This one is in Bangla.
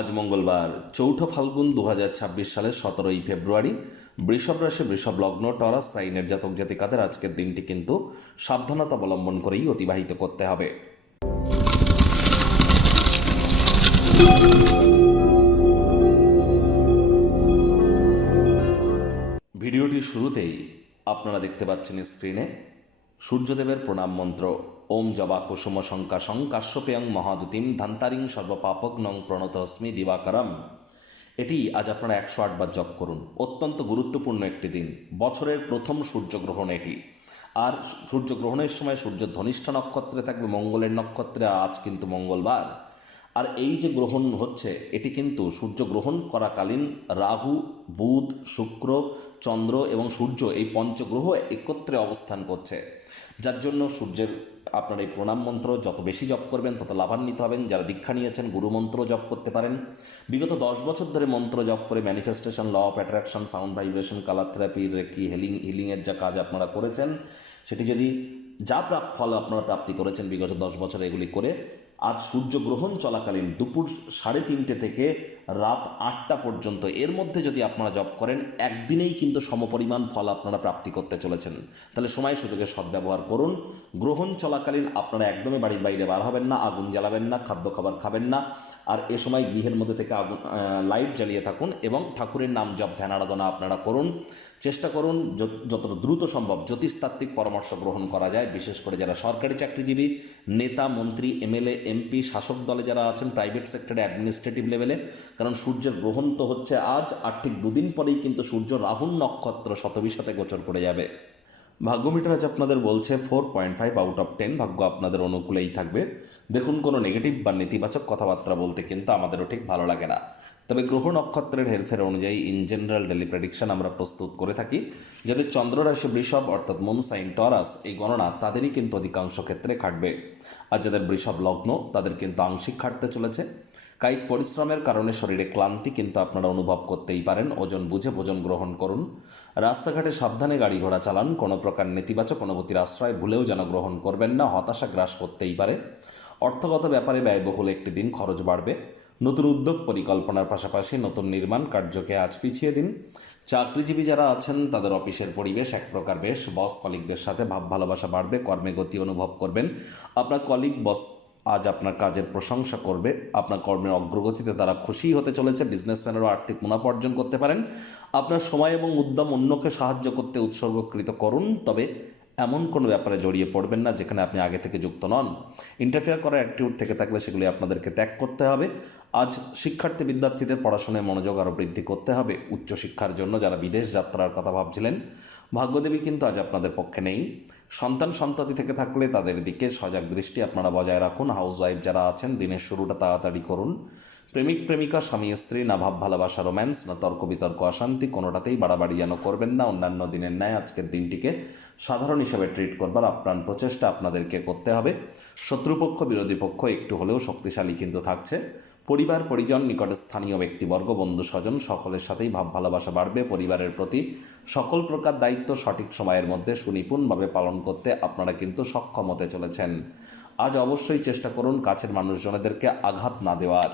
আজ মঙ্গলবার চৌঠা ফাল্গুন 2026 সালের 17ই ফেব্রুয়ারি। বৃষভ রাশি, বৃষভ লগ্ন, টরাস সাইনের জাতক জাতিকাদের আজকের দিনটি কিন্তু সাবধানতা অবলম্বন করেই অতিবাহিত করতে হবে। ভিডিওটির শুরুতেই আপনারা দেখতে পাচ্ছেন স্ক্রিনে সূর্যদেবের প্রণাম মন্ত্র। ওম জবা কুসুম শঙ্কাশং কাশ্যপেয়ং মহাদুতিম ধান্তারিং সর্বপাপগ্নং প্রণতস্মি দিবাকরম। এটি আজ আপনারা 108 বার জপ করুন। অত্যন্ত গুরুত্বপূর্ণ একটি দিন, বছরের প্রথম সূর্যগ্রহণ এটি। আর সূর্যগ্রহণের সময় সূর্য ধনিষ্ঠ নক্ষত্রে থাকবে, মঙ্গলের নক্ষত্রে। আজ কিন্তু মঙ্গলবার। আর এই যে গ্রহণ হচ্ছে, এটি কিন্তু সূর্যগ্রহণ করাকালীন রাহু, বুধ, শুক্র, চন্দ্র এবং সূর্য এই পঞ্চগ্রহ একত্রে অবস্থান করছে, যার জন্য সূর্যের আপনার এই প্রণাম মন্ত্র যত বেশি জপ করবেন তত লাভান্বিত হবেন। যারা দীক্ষা নিয়েছেন গুরু মন্ত্র জপ করতে পারেন। বিগত 10 বছর ধরে মন্ত্র জপ করে manifestation, law of attraction, sound vibration, colour therapy, reiki, হিলিংয়ের যা কাজ আপনারা করেছেন, সেটি যদি যা ফল আপনারা প্রাপ্তি করেছেন বিগত 10 বছর এগুলি করে, আজ সূর্যগ্রহণ চলাকালীন দুপুর 3:30 থেকে রাত 8টা পর্যন্ত এর মধ্যে যদি আপনারা জপ করেন, একদিনেই কিন্তু সমপরিমাণ ফল আপনারা প্রাপ্তি করতে চলেছেন। তাহলে সময় সুযোগের সদ্ব্যবহার করুন। গ্রহণ চলাকালীন আপনারা একদমই বাড়ির বাইরে বার হবেন না, আগুন জ্বালাবেন না, খাদ্য খাবার খাবেন না। আর এ সময় গৃহের মধ্যে থেকে লাইট জ্বালিয়ে থাকুন এবং ঠাকুরের নাম জপ ধ্যান আরাধনা আপনারা করুন। চেষ্টা করুন যতটা দ্রুত সম্ভব জ্যোতিষতাত্ত্বিক পরামর্শ গ্রহণ করা যায়। বিশেষ করে যারা সরকারি চাকরিজীবী, নেতা, মন্ত্রী, এমএলএ, এমপি, শাসক দলে যারা আছেন, প্রাইভেট সেক্টরে, অ্যাডমিনিস্ট্রেটিভ লেভেলে। কারণ সূর্যের গ্রহণ তো হচ্ছে আজ, আর ঠিক 2 দিন পরেই কিন্তু সূর্য রাহুর নক্ষত্র শতবিশতে গোচর করে যাবে। ভাগ্যমিটার আজ আপনাদের বলছে 4.5 আউট অফ 10। ভাগ্য আপনাদের অনুকূলেই থাকবে। দেখুন, কোনো নেগেটিভ বা নেতিবাচক কথাবার্তা বলতে কিন্তু আমাদেরও ঠিক ভালো লাগে না। তবে গ্রহ নক্ষত্রের হেরফের অনুযায়ী ইন জেনারেল ডেলি প্রেডিকশন আমরা প্রস্তুত করে থাকি। যাদের চন্দ্র রাশি বৃষভ অর্থাৎ মুন সাইন টরাস, এই গণনা তাদেরই কিন্তু অধিকাংশ ক্ষেত্রে খাটবে। আর যাদের বৃষভ লগ্ন তাদের কিন্তু আংশিক খাটতে চলেছে। কায়িক পরিশ্রমের কারণে শরীরে ক্লান্তি কিন্তু আপনারা অনুভব করতেই পারেন। ওজন বুঝে ভোজন গ্রহণ করুন। রাস্তাঘাটে সাবধানে গাড়ি ঘোড়া চালান। কোনো প্রকার নেতিবাচক অনুভূতির আশ্রয় ভুলেও যেন গ্রহণ করবেন না, হতাশা গ্রাস করতেই পারে। অর্থগত ব্যাপারে ব্যয়বহুল একটি দিন, খরচ বাড়বে। নতুন উদ্যোগ পরিকল্পনার পাশাপাশি নতুন নির্মাণ কার্যকে আজ পিছিয়ে দিন। চাকরিজীবী যারা আছেন তাদের অফিসের পরিবেশ এক প্রকার বেশ। বস কলিগদের সাথে ভাব ভালোবাসা বাড়বে, কর্মে গতি অনুভব করবেন। আপনার কলিগ বস আজ আপনার কাজের প্রশংসা করবে। আপনার কর্মের অগ্রগতিতে তারা খুশি হতে চলেছে। বিজনেসম্যানেরও আর্থিক মুনাফা অর্জন করতে পারেন। আপনার সময় এবং উদ্যম অন্যকে সাহায্য করতে উৎসর্গকৃত করুন। তবে এমন কোনো ব্যাপারে জড়িয়ে পড়বেন না যেখানে আপনি আগে থেকে যুক্ত নন। ইন্টারফেয়ার করার অ্যাটিটিউড থেকে থাকলে সেগুলি আপনাদেরকে ত্যাগ করতে হবে। আজ শিক্ষার্থী বিদ্যার্থীদের পড়াশোনায় মনোযোগ আরও বৃদ্ধি করতে হবে। উচ্চশিক্ষার জন্য যারা বিদেশ যাত্রার কথা ভাবছিলেন, ভাগ্যদেবী কিন্তু আজ আপনাদের পক্ষে নেই। সন্তান সন্ততি থেকে থাকলে তাদের দিকে সজাগ দৃষ্টি আপনারা বজায় রাখুন। হাউসওয়াইফ যারা আছেন, দিনের শুরুটা তাড়াতাড়ি করুন। প্রেমিক প্রেমিকা, স্বামী স্ত্রী, না ভাব ভালোবাসা, রোম্যান্স, না তর্ক বিতর্ক, অশান্তি, কোনোটাতেই বাড়াবাড়ি যেন করবেন না। অন্যান্য দিনের ন্যায় আজকের দিনটিকে সাধারণ হিসাবে ট্রিট করবার আপ্রাণ প্রচেষ্টা আপনাদেরকে করতে হবে। শত্রুপক্ষ, বিরোধী পক্ষ একটু হলেও শক্তিশালী কিন্তু থাকছে। পরিবার পরিজন, নিকটে স্থানীয় ব্যক্তিবর্গ, বন্ধু স্বজন সকলের সাথেই ভাব ভালোবাসা বাড়বে। পরিবারের প্রতি সকল প্রকার দায়িত্ব সঠিক সময়ের মধ্যে সুনিপুণভাবে পালন করতে আপনারা কিন্তু সক্ষম হতে চলেছেন। আজ অবশ্যই চেষ্টা করুন কাছের মানুষজনদেরকে আঘাত না দেওয়ার।